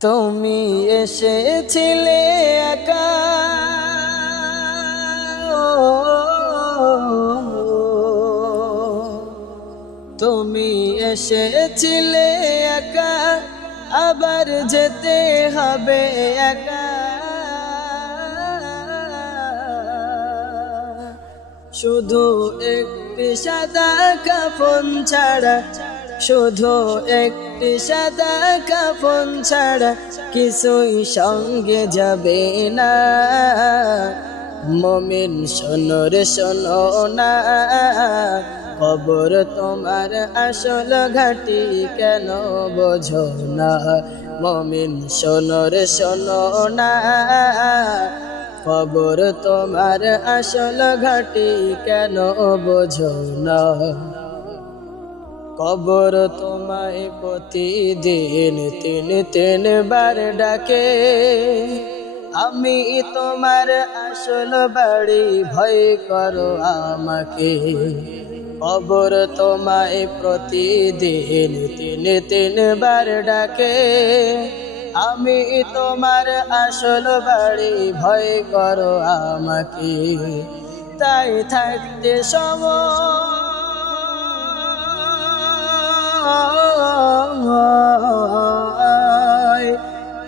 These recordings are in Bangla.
তুমি এসেছিলে একা, তুমি এসেছিলে একা, আবার যেতে হবে একা। শুধু একটি সাদা কাফন ছাড়া, শুধু একটি সাদা কাফন ছাড়া কিছুই সঙ্গে যাবে না। মুমিন শোনো রে শোনো না, কবর তোমার আসল ঘাটি কেন বোঝো না। মুমিন শোনো রে শোনো না, কবর তোমার আসল ঘাটি কেন বোঝো না। কবর তোমায় প্রতিদিন তিনবার ডাকে, আমি তোমার আসল বাড়ি, ভয় করো আমাকে। কবর তোমায় প্রতিদিন তিনবার ডাকে, আমি তোমার আসল বাড়ি, ভয় করো আমাকে। তাই থাকতে সময়,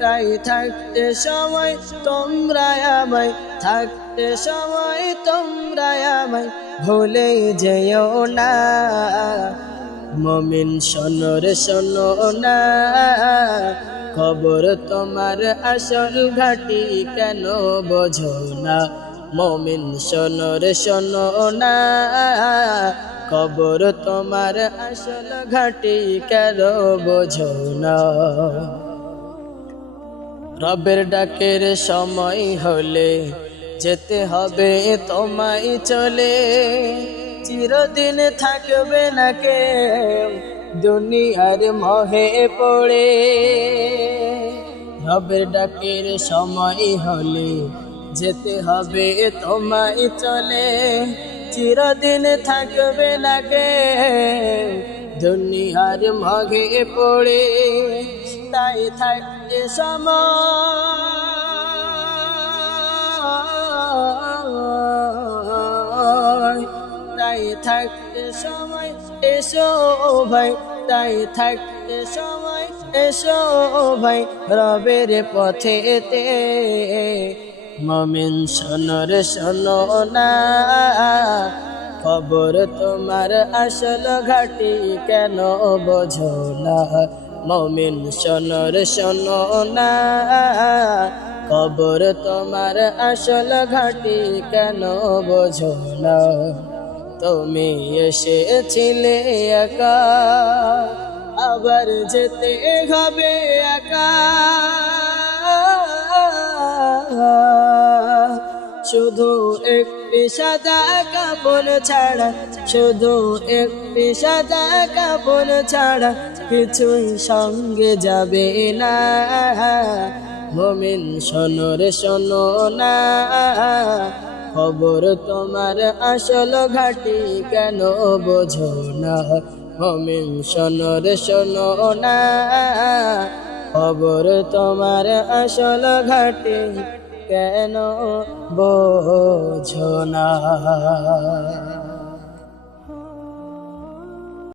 তাই থাকতে সময় তোমরা আমায়, থাকতে সময় তোমরা আমায় ভুলে যেও না। মুমিন শোনো রে শোনো না, কবর তোমার আসল ঘাটি কেন বোঝো না। মুমিন শোনো রে শোনো না, কবর তোমার আসল ঘাটি কেন বোঝো না। রবের ডাকের সময় হলে যেতে হবে তোমায় চলে, চিরদিন থাকবে না কেউ দুনিয়ার মোহে পড়ে। রবের ডাকের সময় হলে যেতে হবে তোমায় চলে, চিরদিন থাকবে না কেউ দুনিয়ার মোহে পড়ে। তাই থাকতে সময়, তাই থাকতে সময় এসো ভাই, তাই থাকতে সময় এসো ভাই রবের পথেতে। মুমিন শোনো রে শোনো না, কবর তোমার আসল ঘাটি কেন বোঝো না। মুমিন শোনো রে শোনো না, কবর তোমার আসল ঘাটি কেন বোঝো না। তুমি এসেছিলে একা, আবার যেতে হবে একা। শুধু একটি সাদা কাপন ছাড়া, শুধু একটি সাদা কাপন ছাড়া কিছুই সঙ্গে যাবে না। মুমিন শোনো রে শোনো না, খবর তোমার আসল ঘাটি কেন বোঝো না। মুমিন শোনো রে শোনো না, খবর তোমার আসল ঘাটি কেন বোঝো না।